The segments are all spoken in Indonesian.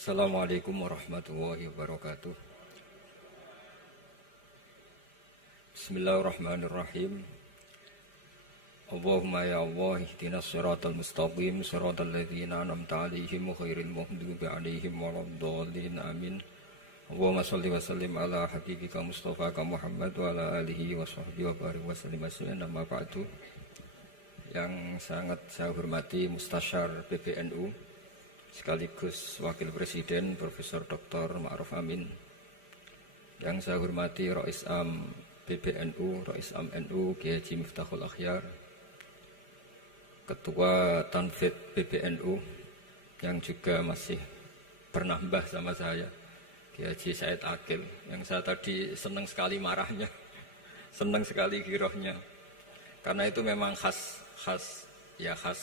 Assalamualaikum warahmatullahi wabarakatuh. Bismillahirrahmanirrahim. Allahumma ya Allah ihdinas siratal mustaqim siratal ladzina an'amta 'alaihim ghairil maghdubi 'alaihim waladdallin amin. Allahumma shalli wa sallim ala habibika Mustafaka Muhammad wa ala alihi wa sahbihi wa barik wa sallim assalama amma ba'du. Yang sangat saya hormati Mustasyar PBNU sekaligus Wakil Presiden Profesor Dr. Ma'ruf Amin, yang saya hormati Rais Am PBNU, Rais Am NU Kiai Haji Miftahul Akhyar, Ketua Tanfid PBNU yang juga masih bernambah sama saya, Kiai Haji Said Akil, yang saya tadi senang sekali marahnya, senang sekali girohnya, karena itu memang khas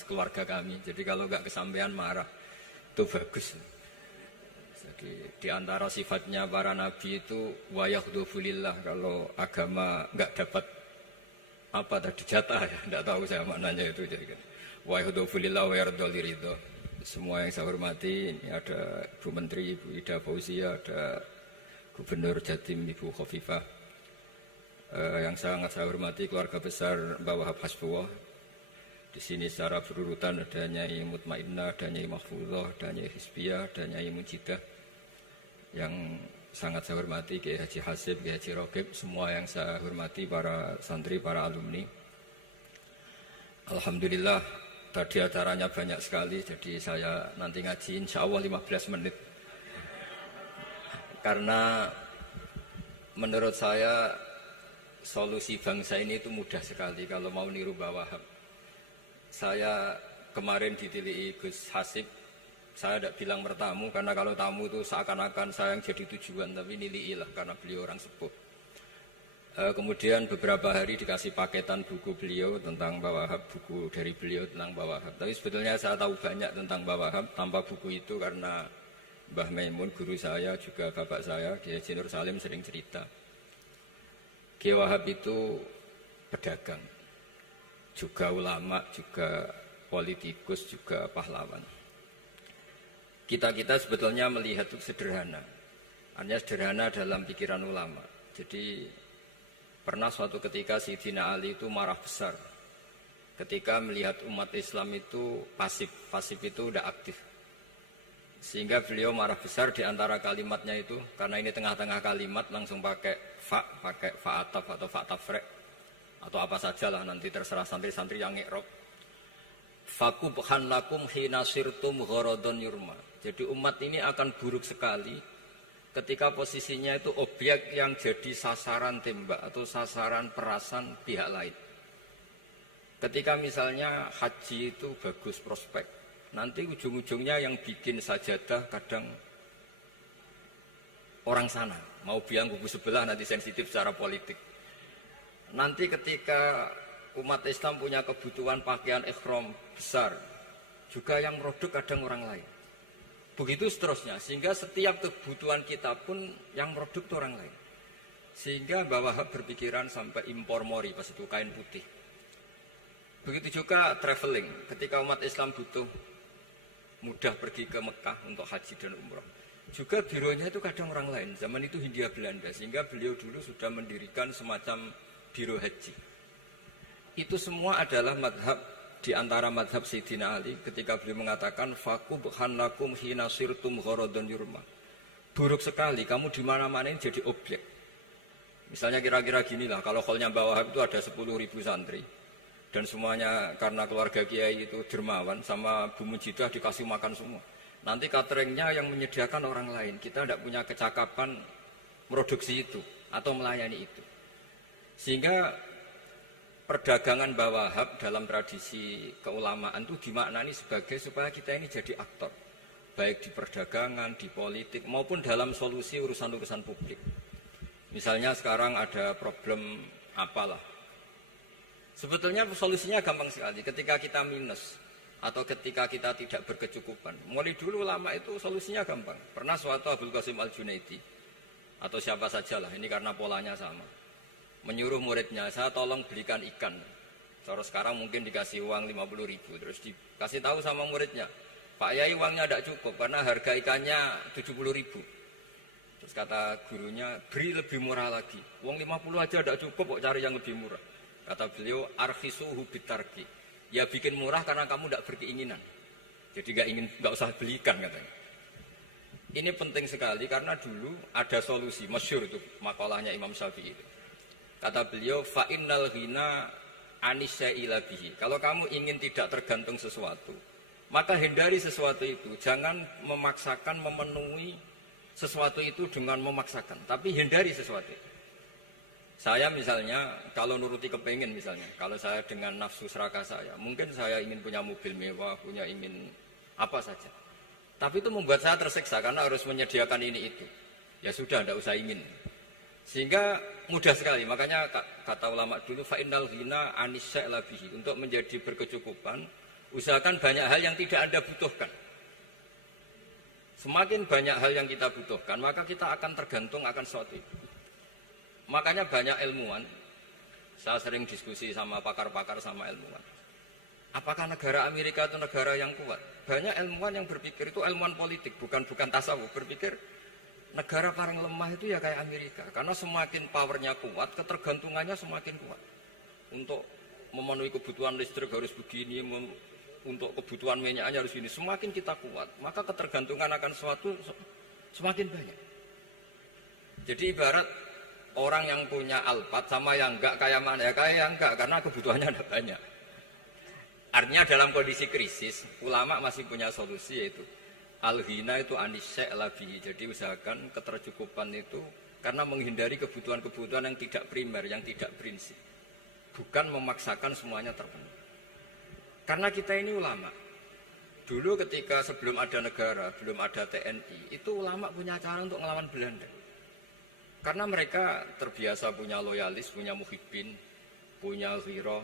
keluarga kami. Jadi kalau nggak kesampaian marah itu bagus. Jadi di antara sifatnya para nabi itu wayakhdufulillah, kalau agama nggak dapat apa tadi jatah ya, nggak tahu saya maknanya itu. Jadi kan wayakhdufulillah wayardoliridho. Semua yang saya hormati, ini ada Ibu Menteri Ibu Ida Fauzia, ada Gubernur Jatim Ibu Khofifah, yang sangat saya hormati keluarga besar Mbah Wahab Hasbullah. Di sini secara berurutan ada Nyai Mutmainnah, ada Nyai Mahfuzah, ada Nyai Hizbiyah, ada Nyai Mujidah. Yang sangat saya hormati Kiai Haji Hasib, Kiai Haji Rogib, semua yang saya hormati para santri, para alumni. Alhamdulillah tadi acaranya banyak sekali, jadi saya nanti ngaji insya Allah 15 menit. Karena menurut saya solusi bangsa ini itu mudah sekali kalau mau niru Mbah Wahab. Saya kemarin ditilihi Gus Hasib, saya tidak bilang bertamu, karena kalau tamu itu seakan-akan saya yang jadi tujuan, tapi niliilah karena beliau orang sepuh. Kemudian beberapa hari dikasih paketan buku beliau tentang Mbah Wahab, buku dari beliau tentang Mbah Wahab. Tapi sebetulnya saya tahu banyak tentang Mbah Wahab tanpa buku itu, karena Mbah Maimun, guru saya, juga bapak saya, Kiai Haji Nur Salim sering cerita. Kiai Wahab itu pedagang, juga ulama, juga politikus, juga pahlawan. Kita sebetulnya melihat itu sederhana, hanya sederhana dalam pikiran ulama. Jadi pernah suatu ketika Sayyidina Ali itu marah besar ketika melihat umat Islam itu pasif itu udah aktif, sehingga beliau marah besar. Di antara kalimatnya itu, karena ini tengah-tengah kalimat, langsung pakai fa'ataf atau fa'tafrek atau apa sajalah, nanti terserah santri-santri yang iqrob. Fakubhan lakum hina sirtum gharadun yurma. Jadi umat ini akan buruk sekali ketika posisinya itu objek yang jadi sasaran tembak atau sasaran perasan pihak lain. Ketika misalnya haji itu bagus prospek, nanti ujung-ujungnya yang bikin sajadah kadang orang sana, mau bilang kubu sebelah, nanti sensitif secara politik. Nanti ketika umat Islam punya kebutuhan pakaian ihram besar, juga yang produk kadang orang lain. Begitu seterusnya, sehingga setiap kebutuhan kita pun yang produk itu orang lain. Sehingga Mbah Wahab berpikiran sampai impor mori, pas itu kain putih. Begitu juga traveling, ketika umat Islam butuh mudah pergi ke Mekah untuk haji dan umrah, juga bironya itu kadang orang lain. Zaman itu Hindia Belanda, sehingga beliau dulu sudah mendirikan semacam biro haji. Itu semua adalah madhab, di antara madhab Sayyidina Ali ketika beliau mengatakan fakubhan lakum hina sirtum gharadun yurma. Buruk sekali kamu di mana-mana ini jadi objek. Misalnya kira-kira gini lah, kalau kholnya Mbah Wahab itu ada 10.000 santri, dan semuanya karena keluarga kiai itu dermawan, sama Bu Mujidah dikasih makan semua. Nanti cateringnya yang menyediakan orang lain, kita tidak punya kecakapan produksi itu atau melayani itu. Sehingga perdagangan Mbah Wahab dalam tradisi keulamaan itu dimaknani sebagai supaya kita ini jadi aktor, baik di perdagangan, di politik, maupun dalam solusi urusan-urusan publik. Misalnya sekarang ada problem apalah, sebetulnya solusinya gampang sekali. Ketika kita minus atau ketika kita tidak berkecukupan, mulai dulu ulama itu solusinya gampang. Pernah suatu Abdul Qasim Al-Junaidi atau siapa sajalah, ini karena polanya sama, menyuruh muridnya, saya tolong belikan ikan. Cara sekarang mungkin dikasih uang 50.000, terus dikasih tahu sama muridnya, Pak Yai uangnya tidak cukup karena harga ikannya 70.000. Terus kata gurunya, beri lebih murah lagi. Uang 50 aja tidak cukup, kok cari yang lebih murah. Kata beliau, arkhisuhu bitarki. Ya bikin murah karena kamu tidak berkeinginan. Jadi nggak usah belikan katanya. Ini penting sekali karena dulu ada solusi, masyhur itu makalahnya Imam Syafi'i itu. Kata beliau, fa innal ghina anisya'ila bihi. Kalau kamu ingin tidak tergantung sesuatu, maka hindari sesuatu itu. Jangan memaksakan memenuhi sesuatu itu dengan memaksakan, tapi hindari sesuatu. Saya misalnya kalau nuruti kepengin misalnya, kalau saya dengan nafsu serakah saya, mungkin saya ingin punya mobil mewah, ingin apa saja. Tapi itu membuat saya tersiksa karena harus menyediakan ini itu. Ya sudah, tidak usah ingin. Sehingga mudah sekali. Makanya kata ulama dulu, fa innal ghina anisya'la bihi. Untuk menjadi berkecukupan, usahakan banyak hal yang tidak Anda butuhkan. Semakin banyak hal yang kita butuhkan, maka kita akan tergantung akan sesuatu itu. Makanya banyak ilmuwan, saya sering diskusi sama pakar-pakar sama ilmuwan. Apakah negara Amerika itu negara yang kuat? Banyak ilmuwan yang berpikir itu ilmuwan politik, bukan tasawuf. Berpikir negara paling lemah itu ya kayak Amerika. Karena semakin powernya kuat, ketergantungannya semakin kuat. Untuk memenuhi kebutuhan listrik harus begini, untuk kebutuhan minyaknya harus ini. Semakin kita kuat, maka ketergantungan akan sesuatu semakin banyak. Jadi ibarat orang yang punya Alphard sama yang enggak kayak mana ya, kayak yang enggak karena kebutuhannya ada banyak. Artinya dalam kondisi krisis, ulama masih punya solusi yaitu al-ghina itu anisya'la bihi. Jadi usahakan ketercukupan itu karena menghindari kebutuhan-kebutuhan yang tidak primer, yang tidak prinsip. Bukan memaksakan semuanya terpenuhi. Karena kita ini ulama. Dulu ketika sebelum ada negara, belum ada TNI, itu ulama punya cara untuk melawan Belanda. Karena mereka terbiasa punya loyalis, punya muhibbin, punya ghirah,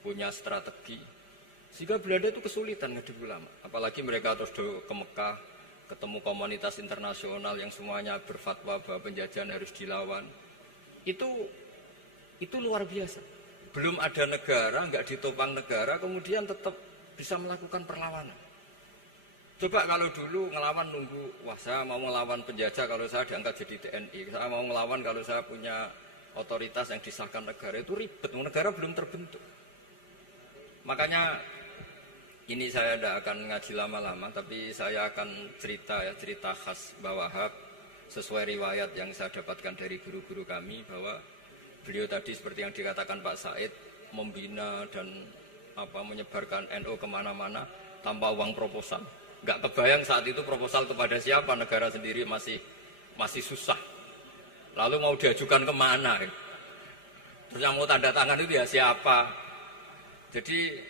punya strategi. Sehingga Belanda itu kesulitan ngadep ulama. Apalagi mereka terus ke Mekah, ketemu komunitas internasional yang semuanya berfatwa bahwa penjajahan harus dilawan. Itu luar biasa. Belum ada negara, nggak ditopang negara, kemudian tetap bisa melakukan perlawanan. Coba kalau dulu ngelawan nunggu, wah saya mau ngelawan penjajah kalau saya diangkat jadi TNI, saya mau ngelawan kalau saya punya otoritas yang disahkan negara, itu ribet, negara belum terbentuk. Makanya ini saya tidak akan ngaji lama-lama, tapi saya akan cerita khas Mbah Wahab sesuai riwayat yang saya dapatkan dari guru-guru kami bahwa beliau tadi seperti yang dikatakan Pak Said membina dan menyebarkan NU kemana-mana tanpa uang proposal. Nggak kebayang saat itu proposal kepada siapa, negara sendiri masih susah. Lalu mau diajukan kemana? Terus yang mau tanda tangan itu ya siapa? Jadi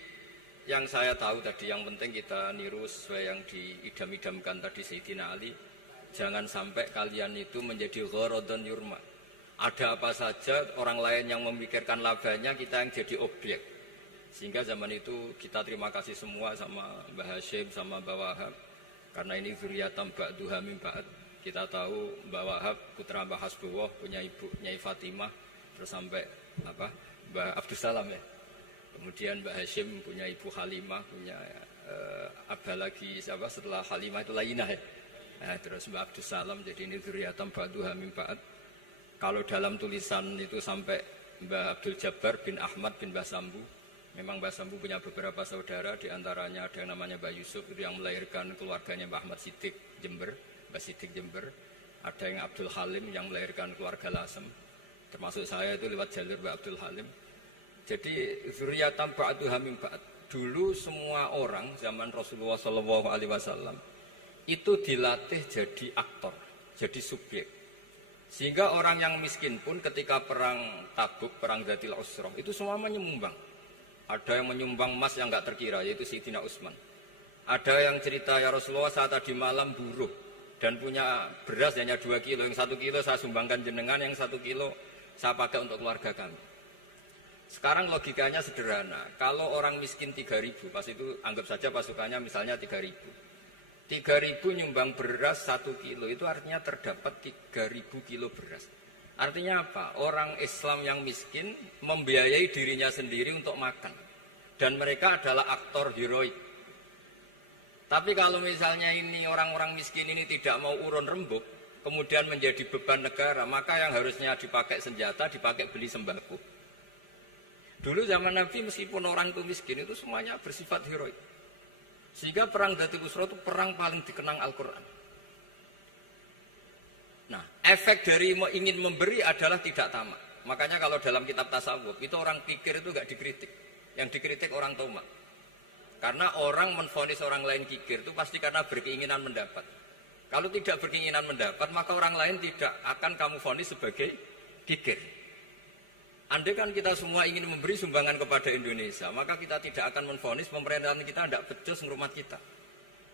yang saya tahu tadi, yang penting kita niru sesuai yang diidam-idamkan tadi Sayyidina Ali. Jangan sampai kalian itu menjadi gharadun yurma. Ada apa saja orang lain yang memikirkan labanya, kita yang jadi objek. Sehingga zaman itu kita terima kasih semua sama Mbah Hashim, sama Mbah Wahab. Karena ini zuriyatam ba'duha min ba'd. Kita tahu Mbah Wahab putra Mbah Hasbullah, punya ibu Nyai Fatimah, terus sampai Mbah Abdus Salam ya. Kemudian Mbak Hashim punya ibu Halimah, punya Abah lagi setelah Halimah itu Lainah ya. Terus Mbak Abdus Salam, jadi ini dzurriyyatan ba'duha min ba'd. Kalau dalam tulisan itu sampai Mbah Abdul Jabbar bin Ahmad bin Mbah Sambu. Memang Mbah Sambu punya beberapa saudara, diantaranya ada yang namanya Mbah Yusuf itu yang melahirkan keluarganya Mbah Ahmad Siddiq Jember, Mbah Siddiq Jember. Ada yang Abdul Halim yang melahirkan keluarga Lasem. Termasuk saya itu lewat jalur Mbah Abdul Halim. Jadi dzurriyyatan ba'duha min ba'd. Dulu semua orang zaman Rasulullah SAW itu dilatih jadi aktor, jadi subjek. Sehingga orang yang miskin pun ketika perang Tabuk, perang Dzatil Usrah, itu semua menyumbang. Ada yang menyumbang emas yang enggak terkira, yaitu Sayyidina Utsman. Ada yang cerita, ya Rasulullah saya tadi malam buruh dan punya beras hanya 2 kilo, yang 1 kilo saya sumbangkan jenengan, yang 1 kilo saya pakai untuk keluarga kami. Sekarang logikanya sederhana, kalau orang miskin 3.000, pas itu anggap saja pasukannya misalnya 3.000. 3.000 nyumbang beras 1 kilo, itu artinya terdapat 3.000 kilo beras. Artinya apa? Orang Islam yang miskin membiayai dirinya sendiri untuk makan. Dan mereka adalah aktor heroik. Tapi kalau misalnya ini orang-orang miskin ini tidak mau urun rembuk, kemudian menjadi beban negara, maka yang harusnya dipakai senjata, dipakai beli sembako. Dulu zaman Nabi meskipun orang itu miskin itu semuanya bersifat heroik. Sehingga perang Dzatul Usra itu perang paling dikenang Al-Quran. Nah, efek dari ingin memberi adalah tidak tamak. Makanya kalau dalam kitab tasawuf itu orang pikir itu gak dikritik. Yang dikritik orang tamak. Karena orang menvonis orang lain kikir itu pasti karena berkeinginan mendapat. Kalau tidak berkeinginan mendapat, maka orang lain tidak akan kamu vonis sebagai kikir. Andai kan kita semua ingin memberi sumbangan kepada Indonesia, maka kita tidak akan menvonis pemerintahan kita tidak becus ngurmat kita.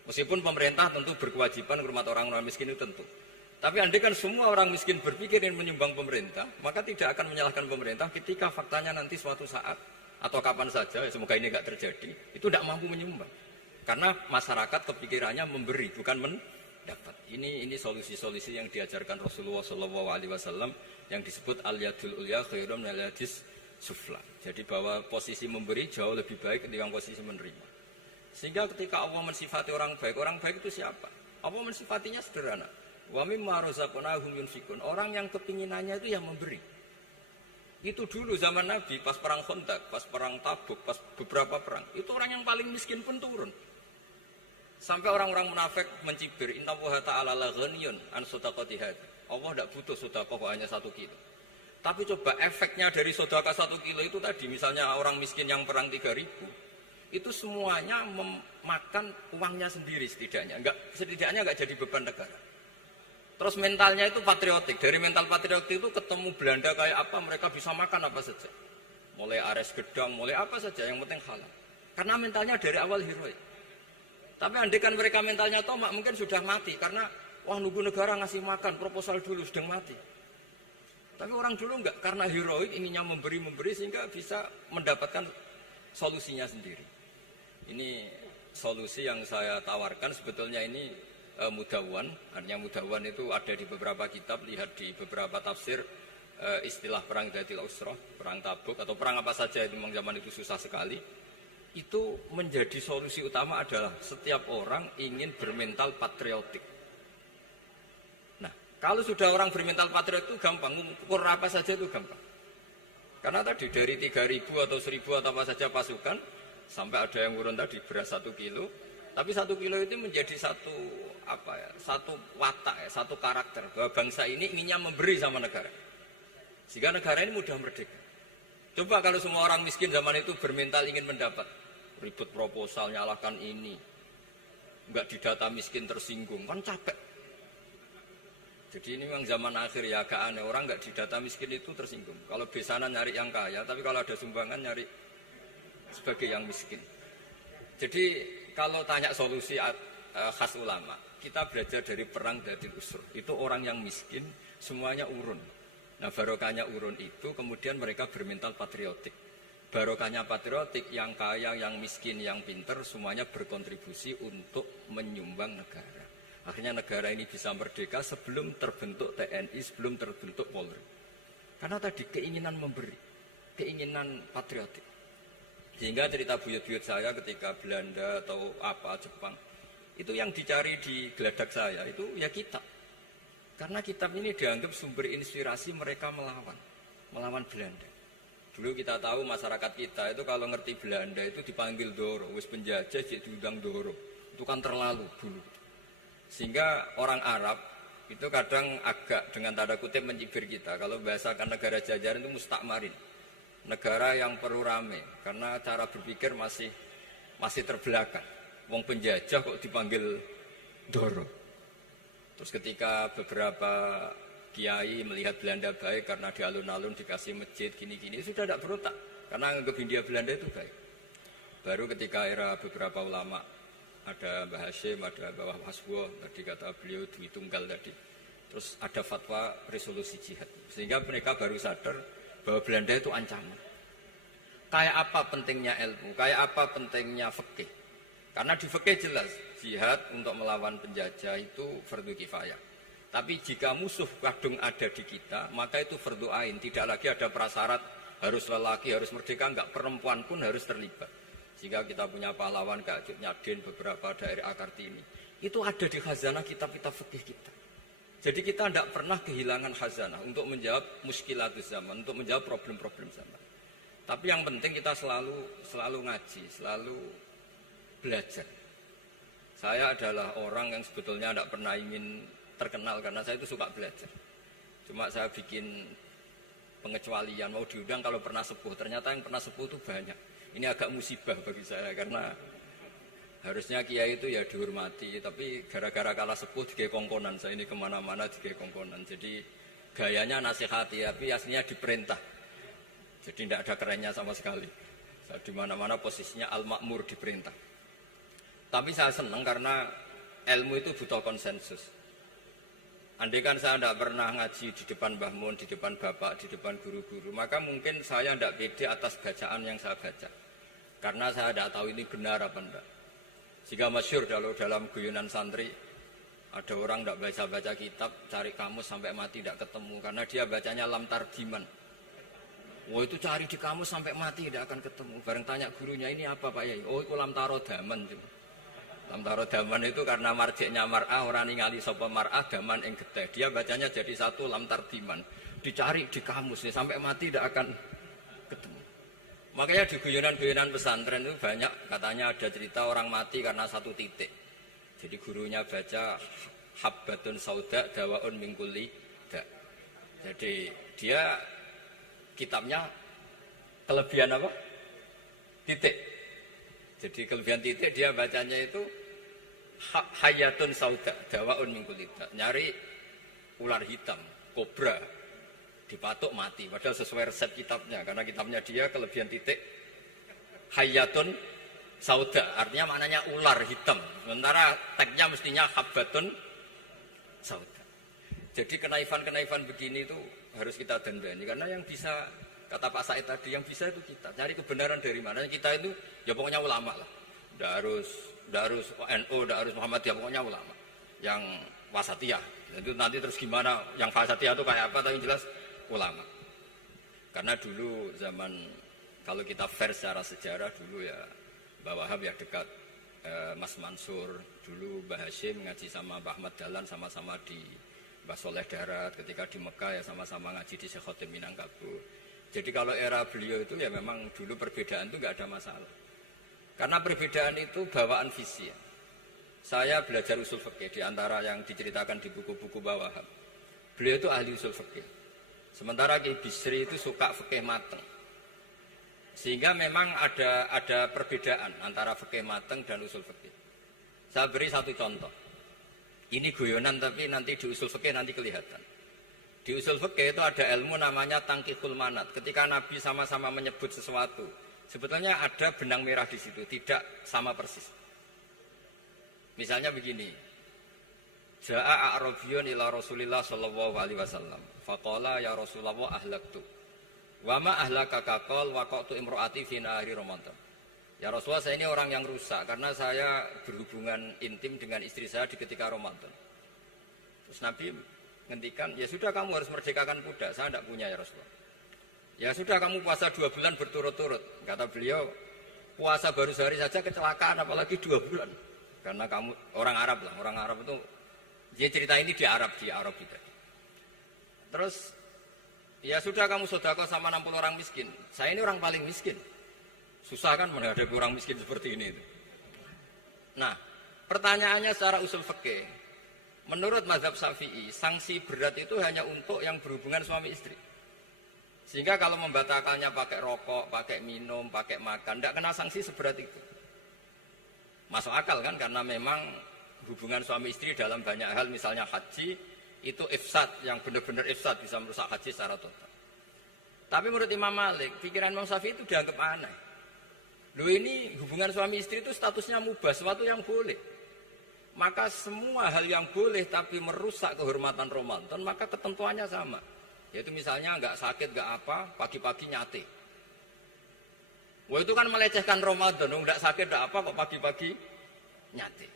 Meskipun pemerintah tentu berkewajiban ngurmat orang-orang miskin itu tentu. Tapi andai kan semua orang miskin berpikir ingin menyumbang pemerintah, maka tidak akan menyalahkan pemerintah ketika faktanya nanti suatu saat atau kapan saja, semoga ini tidak terjadi, itu tidak mampu menyumbang. Karena masyarakat kepikirannya memberi, bukan mendapat. Ini solusi-solusi yang diajarkan Rasulullah SAW yang disebut al-yadul ulya khairum minal yadis sufla. Jadi bahwa posisi memberi jauh lebih baik ketimbang posisi menerima. Sehingga ketika Allah mensifati orang baik itu siapa? Allah mensifatinya sederhana. Wa mimma razaqnahum yunfikun. Orang yang kepinginannya itu yang memberi. Itu dulu zaman Nabi pas perang Khandaq, pas perang Tabuk, pas beberapa perang, itu orang yang paling miskin pun turun. Sampai orang-orang munafik mencibir, innallaha ta'ala la ghaniyun an shadaqati hadza. Allah tidak butuh sedekah hanya 1 kilo. Tapi coba efeknya dari sedekah 1 kilo itu tadi, misalnya orang miskin yang perang 3.000, itu semuanya memakan uangnya sendiri setidaknya enggak jadi beban negara. Terus mentalnya itu patriotik. Dari mental patriotik itu ketemu Belanda kayak apa, mereka bisa makan apa saja. Mulai ares gedang, mulai apa saja, yang penting halal. Karena mentalnya dari awal heroik. Tapi andekan mereka mentalnya tomak, mungkin sudah mati. Karena, wah nunggu negara ngasih makan, proposal dulu, sedang mati. Tapi orang dulu enggak, karena heroik, inginnya memberi sehingga bisa mendapatkan solusinya sendiri. Ini solusi yang saya tawarkan, sebetulnya ini Mudawwan, artinya Mudawwan itu ada di beberapa kitab, lihat di beberapa tafsir istilah perang Dzatul Usra, perang Tabuk atau perang apa saja itu memang zaman itu susah sekali. Itu menjadi solusi utama adalah setiap orang ingin bermental patriotik. Nah, kalau sudah orang bermental patriotik itu gampang, ukur apa saja itu gampang. Karena tadi dari 3.000 atau 1.000 atau apa saja pasukan, sampai ada yang urun tadi beras 1 kilo, tapi 1 kilo itu menjadi satu watak, satu karakter bahwa bangsa ini inginnya memberi sama negara, sehingga negara ini mudah merdeka. Coba kalau semua orang miskin zaman itu bermental ingin mendapat, ribut proposal, nyalakan ini, nggak didata miskin tersinggung, kan capek. Jadi ini memang zaman akhir ya, agak aneh, orang nggak didata miskin itu tersinggung. Kalau besanan nyari yang kaya, tapi kalau ada sumbangan nyari sebagai yang miskin. Jadi kalau tanya solusi khas ulama, kita belajar dari perang Dzatul Usra. Itu orang yang miskin, semuanya urun. Nah barokahnya urun itu, kemudian mereka bermental patriotik. Barokahnya patriotik, yang kaya, yang miskin, yang pinter, semuanya berkontribusi untuk menyumbang negara. Akhirnya negara ini bisa merdeka sebelum terbentuk TNI, sebelum terbentuk Polri. Karena tadi keinginan memberi, keinginan patriotik. Sehingga cerita buyut-buyut saya ketika Belanda atau apa Jepang, itu yang dicari di geladak saya itu ya kitab. Karena kitab ini dianggap sumber inspirasi mereka melawan Belanda. Dulu kita tahu masyarakat kita itu kalau ngerti Belanda itu dipanggil Doro, wis penjajah jadi diundang Doro. Itu kan terlalu dulu. Sehingga orang Arab itu kadang agak dengan tanda kutip mencibir kita. Kalau bahasakan negara jajahan itu mustakmarin, negara yang perlu rame karena cara berpikir masih terbelakang. Wong penjajah kok dipanggil Doro. Terus ketika beberapa kiai melihat Belanda baik karena di alun-alun dikasih masjid gini-gini, sudah tidak berotak karena anggap Hindia Belanda itu baik. Baru ketika era beberapa ulama, ada Mbah Hashim, ada Mbah Hasbuh, tadi kata beliau Dwi Tunggal tadi, terus ada fatwa resolusi jihad, sehingga mereka baru sadar bahwa Belanda itu ancaman. Kayak apa pentingnya ilmu, kayak apa pentingnya fikih. Karena di fikih jelas, jihad untuk melawan penjajah itu fardu kifayah. Tapi jika musuh kadung ada di kita, maka itu fardu ain. Tidak lagi ada prasyarat harus lelaki, harus merdeka, enggak, perempuan pun harus terlibat. Sehingga kita punya pahlawan kayak Cut Nyadin, beberapa daerah Kartini. Itu ada di khazanah kitab-kitab fikih kita. Jadi kita tidak pernah kehilangan khazanah untuk menjawab muskilatus zaman, untuk menjawab problem-problem zaman. Tapi yang penting kita selalu ngaji, selalu belajar. Saya adalah orang yang sebetulnya tidak pernah ingin terkenal karena saya itu suka belajar. Cuma saya bikin pengecualian, mau diundang kalau pernah sepuh. Ternyata yang pernah sepuh itu banyak. Ini agak musibah bagi saya karena harusnya kiai itu ya dihormati, tapi gara-gara kalah sepuh digawe kongkonan. Saya ini kemana-mana digawe kongkonan. Jadi gayanya nasihati, tapi aslinya diperintah. Jadi tidak ada kerennya sama sekali. Saya di mana-mana posisinya al-ma'mur, diperintah. Tapi saya senang karena ilmu itu butuh konsensus. Andai kan saya tidak pernah ngaji di depan Mbah Mun, di depan bapak, di depan guru-guru, maka mungkin saya tidak pede atas bacaan yang saya baca. Karena saya tidak tahu ini benar apa enggak. Jika masyhur dalam guyonan santri, ada orang tidak baca-baca kitab, cari kamus sampai mati tidak ketemu. Karena dia bacanya lam tarjiman. Wah itu cari di kamus sampai mati tidak akan ketemu. Bareng tanya gurunya, ini apa Pak Yai? Oh itu lam tarodaman. Lam tarodaman itu karena marjiknya mar'ah, orang ningali sapa mar'ah daman ing getih. Dia bacanya jadi satu lam tarjiman. Dicari di kamus ya, sampai mati tidak akan ketemu. Makanya di guyonan-guyonan pesantren itu banyak katanya ada cerita orang mati karena satu titik. Jadi gurunya baca habbatun sauda dawaun min kulli da. Jadi dia kitabnya kelebihan apa? Titik. Jadi kelebihan titik dia bacanya itu hayatun sauda dawaun min kulli da. Nyari ular hitam, kobra dipatuk mati, padahal sesuai resep kitabnya karena kitabnya dia kelebihan titik hayatun sauda, artinya maknanya ular hitam, sementara tagnya mestinya habbatun sauda. Jadi kenaifan-kenaifan begini itu harus kita dandani karena yang bisa, kata Pak Said tadi, yang bisa itu kita cari kebenaran dari mana. Kita itu ya pokoknya ulama lah, tidak harus NU, tidak harus Muhammadiyah, pokoknya ulama yang wasatiyah. Itu nanti terus gimana yang wasatiyah itu kayak apa, tapi jelas ulama. Karena dulu zaman, kalau kita fair secara sejarah, dulu ya Mbah Wahab ya dekat Mas Mansur, dulu Mbah Hashim ngaji sama Mbah Ahmad Dahlan sama-sama di Mbah Soleh Darat, ketika di Mekah ya sama-sama ngaji di Syekh Khotim Minangkabau. Jadi kalau era beliau itu ya memang dulu perbedaan itu nggak ada masalah. Karena perbedaan itu bawaan visi ya. Saya belajar usul fikih di antara yang diceritakan di buku-buku Mbah Wahab. Beliau itu ahli usul fikih. Sementara Ki Bisri itu suka fikih mateng. Sehingga memang ada perbedaan antara fikih mateng dan usul fikih. Saya beri satu contoh. Ini guyonan tapi nanti di usul fikih nanti kelihatan. Di usul fikih itu ada ilmu namanya tangkihul manat. Ketika Nabi sama-sama menyebut sesuatu, sebetulnya ada benang merah di situ, tidak sama persis. Misalnya begini. Ja'a a'rabiyun ila Rasulillah sallallahu alaihi wasallam. Faqala ya Rasulullah ahlaktu. Wa ma ahlaka qaqal waqatu imraati fi nahari Ramadan. Ya Rasulullah, saya ini orang yang rusak karena saya berhubungan intim dengan istri saya di ketika Ramadan. Terus Nabi ngendikan, ya sudah kamu harus merdekakan budak. Saya tidak punya ya Rasulullah. Ya sudah kamu puasa 2 bulan berturut-turut. Kata beliau, puasa baru sehari saja kecelakaan apalagi 2 bulan. Karena kamu orang Arab lah, orang Arab itu dia cerita ini di Arab juga. Terus ya sudah kamu sedekah sama 60 orang miskin. Saya ini orang paling miskin. Susah kan menghadapi orang miskin seperti ini. Nah, pertanyaannya secara usul fikih. Menurut mazhab Syafi'i, sanksi berat itu hanya untuk yang berhubungan suami istri. Sehingga kalau membatalkannya pakai rokok, pakai minum, pakai makan, tidak kena sanksi seberat itu. Masuk akal kan, karena memang hubungan suami istri dalam banyak hal, misalnya haji, itu ifsad, yang benar-benar ifsad, bisa merusak haji secara total. Tapi menurut Imam Malik, pikiran Imam Syafi'i itu dianggap aneh. Loh ini hubungan suami istri itu statusnya mubah, sesuatu yang boleh. Maka semua hal yang boleh tapi merusak kehormatan Ramadan, maka ketentuannya sama. Yaitu misalnya nggak sakit, nggak apa, pagi-pagi nyate. Wah itu kan melecehkan Ramadan, nggak sakit, nggak apa, kok pagi-pagi nyate.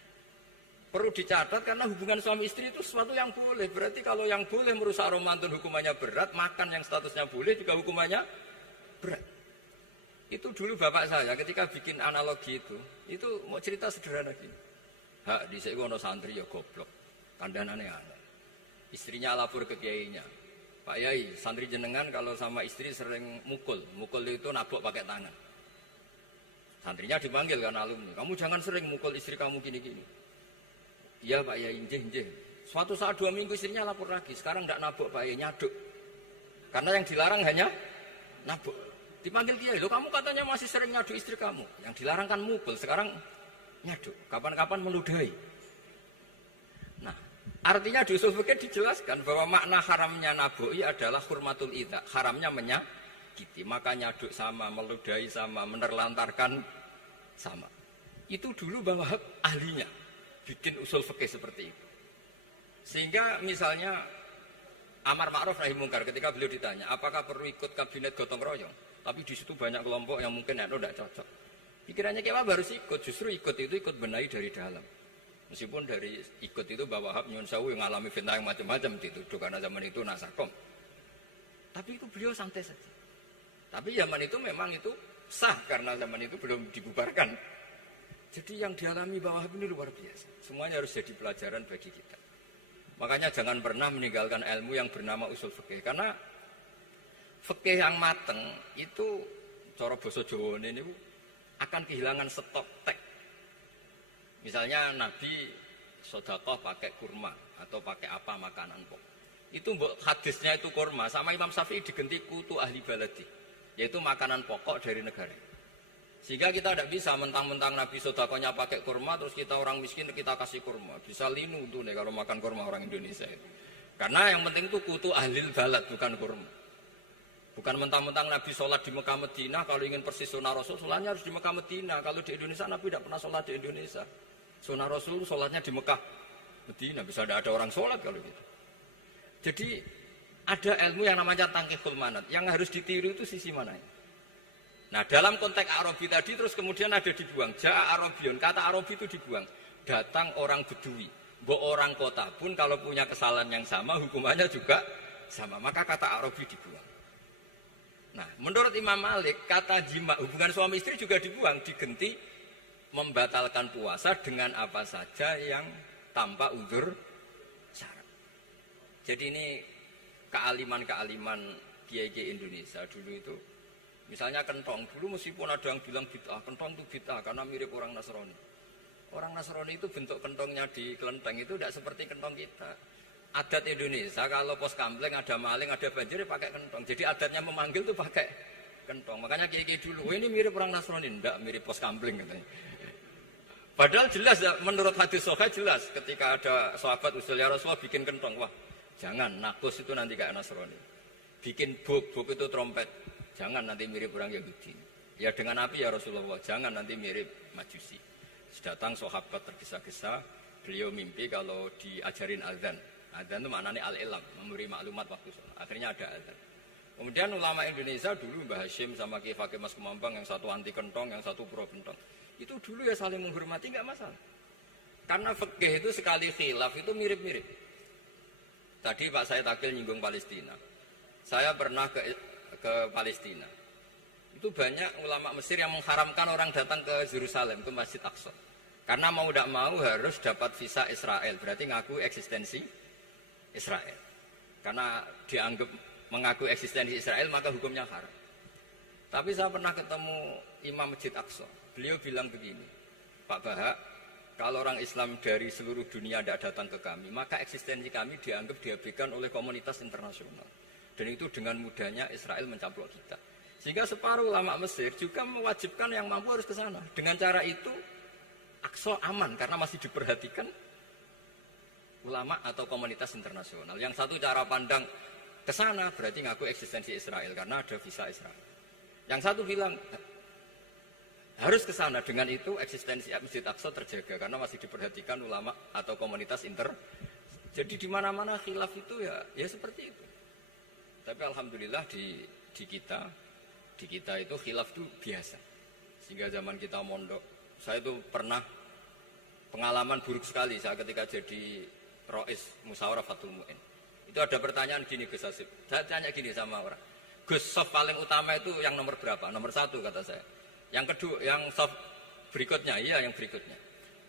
Perlu dicatat karena hubungan suami istri itu sesuatu yang boleh. Berarti kalau yang boleh merusak Ramadan hukumannya berat, makan yang statusnya boleh juga hukumannya berat. Itu dulu bapak saya ketika bikin analogi itu mau cerita sederhana gini. Hak di sini ono santri ya goblok, kandhanane aneh. Istrinya lapor ke kiainya, Pak Yai, santri jenengan kalau sama istri sering mukul itu nabok pakai tangan. Santrinya dipanggil kan alumni, kamu jangan sering mukul istri kamu gini-gini. Iya Pak Yai, njeh. Suatu saat 2 minggu istrinya lapor lagi, sekarang tidak nabok Pak Yai, nyaduk. Karena yang dilarang hanya nabok. Dipanggil kiai, lo kamu katanya masih sering nyaduk istri kamu. Yang dilarang kan mukul, sekarang nyaduk. Kapan-kapan meludahi. Nah, artinya di usul fikih dijelaskan bahwa makna haramnya naboi adalah hurmatul idza, haramnya menyakiti. Maka nyaduk sama, meludahi sama, menerlantarkan sama. Itu dulu bahwa ahlinya bikin usul fikih seperti itu. Sehingga misalnya amar ma'ruf nahi mungkar ketika beliau ditanya, apakah perlu ikut kabinet gotong royong? Tapi di situ banyak kelompok yang mungkin tidak cocok. Pikirannya kayak harus ikut, justru ikut benahi dari dalam. Meskipun dari ikut itu Mbah Wahab nyun sewu yang ngalami fitnah yang macam-macam dituduh karena zaman itu nasakom. Tapi itu beliau santai saja. Tapi zaman itu memang itu sah karena zaman itu belum dibubarkan. Jadi yang dialami Mbah Wahab ini luar biasa. Semuanya harus jadi pelajaran bagi kita. Makanya jangan pernah meninggalkan ilmu yang bernama usul fikih karena fikih yang mateng itu cara basa Jawa ini akan kehilangan stok teks. Misalnya Nabi sedekah pakai kurma atau pakai apa makanan pokok. Itu hadisnya itu kurma sama Imam Syafi'i digenti kutu ahli baladi, yaitu makanan pokok dari negara. Sehingga kita tidak bisa mentang-mentang Nabi sedekahnya pakai kurma terus kita orang miskin kita kasih kurma. Bisa linu tuh nih kalau makan kurma orang Indonesia itu. Karena yang penting itu kutu ahli balad bukan kurma. Bukan mentang-mentang Nabi sholat di Mekah Madinah, kalau ingin persis sunnah Rasul, sholatnya harus di Mekah Madinah. Kalau di Indonesia, Nabi tidak pernah sholat di Indonesia. Sunnah Rasul, sholatnya di Mekah Madinah. Bisa ada orang sholat kalau gitu. Jadi, ada ilmu yang namanya tangkihul manat. Yang harus ditiru itu sisi mana? Nah, dalam konteks Arabi tadi, terus kemudian ada dibuang. Ja'a Arabion, kata Arabi itu dibuang. Datang orang Bedui. Orang kota pun kalau punya kesalahan yang sama, hukumannya juga sama. Maka kata Arabi dibuang. Nah, menurut Imam Malik, kata jima hubungan suami istri juga dibuang, digenti membatalkan puasa dengan apa saja yang tanpa uzur syarat. Jadi ini kealiman kiai-kiai Indonesia dulu itu, misalnya kentong, dulu meskipun ada yang bilang bid'ah, kentong itu bid'ah karena mirip orang Nasrani. Orang Nasrani itu bentuk kentongnya di kelenteng itu tidak seperti kentong kita. Adat Indonesia kalau pos kampleng ada maling, ada banjir pakai kentong. Jadi adatnya memanggil tuh pakai kentong. Makanya kiai-kiai dulu, ini mirip orang Nasrani, enggak mirip pos kampleng katanya. Padahal jelas menurut hadis sahih jelas ketika ada sahabat usul ya Rasulullah bikin kentong, wah jangan nakus itu nanti kayak Nasrani. Bikin buk itu trompet, jangan nanti mirip orang Yahudi. Ya dengan api ya Rasulullah, jangan nanti mirip Majusi. Datang sahabat tergesa-gesa, beliau mimpi kalau diajarin azan. Azan itu maknanya al-ilam, memberi maklumat waktu sholat. Akhirnya ada azan. Kemudian ulama Indonesia dulu Mbah Hashim sama Kiai Fakih Mas Kemambang, yang satu anti kentong, yang satu pro kentong. Itu dulu ya saling menghormati, nggak masalah. Karena fikih itu sekali khilaf itu mirip-mirip. Tadi Pak saya Takil nyinggung Palestina. Saya pernah ke Palestina. Itu banyak ulama Mesir yang mengharamkan orang datang ke Yerusalem, ke Masjid Aqsa. Karena mau tidak mau harus dapat visa Israel, berarti ngaku eksistensi Israel. Karena dianggap mengaku eksistensi Israel maka hukumnya haram. Tapi saya pernah ketemu Imam Masjid Aqsa. Beliau bilang begini, Pak Bahak, kalau orang Islam dari seluruh dunia tidak datang ke kami, maka eksistensi kami dianggap diabaikan oleh komunitas internasional. Dan itu dengan mudahnya Israel mencaplok kita. Sehingga separuh ulama Mesir juga mewajibkan yang mampu harus ke sana. Dengan cara itu Aqsa aman karena masih diperhatikan ulama atau komunitas internasional. Yang satu cara pandang ke sana berarti ngaku eksistensi Israel karena ada visa Israel. Yang satu bilang harus ke sana, dengan itu eksistensi Masjid Aqsa terjaga karena masih diperhatikan ulama atau komunitas Jadi di mana-mana khilaf itu ya seperti itu. Tapi alhamdulillah di kita itu khilaf itu biasa. Sehingga zaman kita mondok, saya itu pernah pengalaman buruk sekali saya ketika jadi Rois Musyawarah Fatul Mu'in. Itu ada pertanyaan gini Gus Hasib. Saya tanya gini sama orang. Gus, soft paling utama itu yang nomor berapa? Nomor 1 kata saya. Yang kedua, yang soft berikutnya, iya yang berikutnya.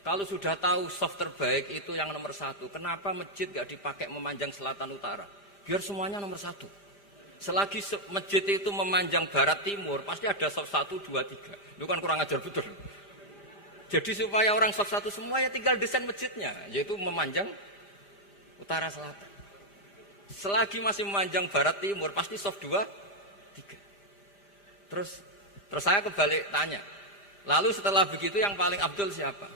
Kalau sudah tahu soft terbaik itu yang nomor 1, kenapa masjid gak dipakai memanjang selatan utara? Biar semuanya nomor 1. Selagi masjid itu memanjang barat timur, pasti ada soft 1, 2, 3. Itu kan kurang ajar betul. Jadi supaya orang soft 1 semua ya tinggal desain masjidnya, yaitu memanjang utara selatan. Selagi masih memanjang barat timur, pasti soft 2, 3. Terus saya kebalik tanya. Lalu setelah begitu yang paling abdul siapa?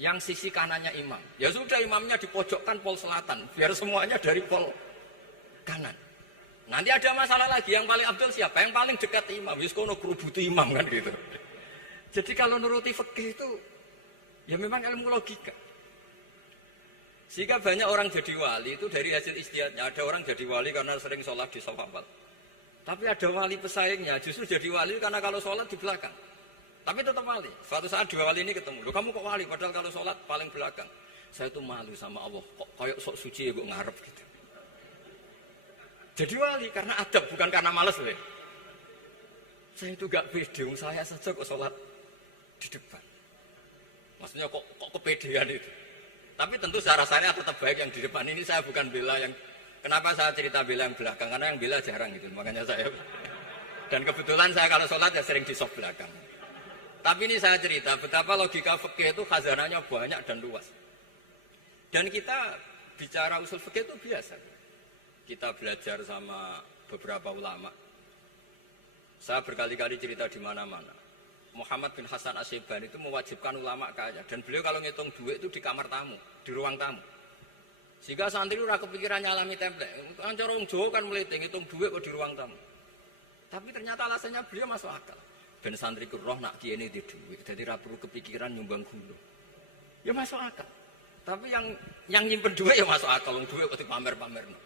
Yang sisi kanannya imam. Ya sudah imamnya dipojokkan pol selatan, biar semuanya dari pol kanan. Nanti ada masalah lagi, yang paling abdul siapa? Yang paling dekat imam. Wis kono kerubuti imam kan gitu. Jadi kalau nuruti fikih itu ya memang ilmu logika. Sehingga banyak orang jadi wali itu dari hasil ijtihadnya. Ada orang jadi wali karena sering sholat di shaf awal. Tapi ada wali pesaingnya justru jadi wali karena kalau sholat di belakang. Tapi tetap wali. Suatu saat dua wali ini ketemu. Loh, kamu kok wali? Padahal kalau sholat paling belakang. Saya tuh malu sama Allah. Kok kayak sok suci ya kok ngarep gitu. Jadi wali karena adab bukan karena malas loh. Saya itu gak pede. Saya saja kok sholat di depan. Maksudnya kok kepedean itu. Tapi tentu rasanya tetap baik yang di depan. Ini saya bukan bela yang. Kenapa saya cerita bela yang belakang? Karena yang bela jarang gitu. Makanya saya. Dan kebetulan saya kalau sholat ya sering di soft belakang. Tapi ini saya cerita betapa logika fikih itu khazanahnya banyak dan luas. Dan kita bicara usul fikih itu biasa. Kita belajar sama beberapa ulama. Saya berkali-kali cerita di mana-mana. Muhammad bin Hasan Asyibani itu mewajibkan ulama kaya. Dan beliau kalau ngitung duit itu di kamar tamu, di ruang tamu. Sehingga santri ora kepikiran nyalami template. Kan cara wong Jawa kan meliting ngitung duit kok di ruang tamu. Tapi ternyata alasannya beliau masuk akal. Ben santri ku roh nak kiye di duit. Jadi ra perlu kepikiran nyumbang gula. Ya masuk akal. Tapi yang nyimpen duit ya masuk akal, wong duit kok dipamer-pamerno.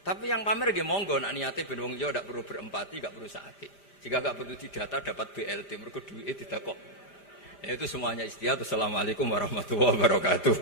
Tapi yang pamer nggih monggo nak niate ben wong liya ndak perlu berempati, ndak perlu sakit. Jika nggak perlu didata dapat BLT, mergo duit tidak kok. Ya, itu semuanya istihad. Assalamualaikum warahmatullahi wabarakatuh.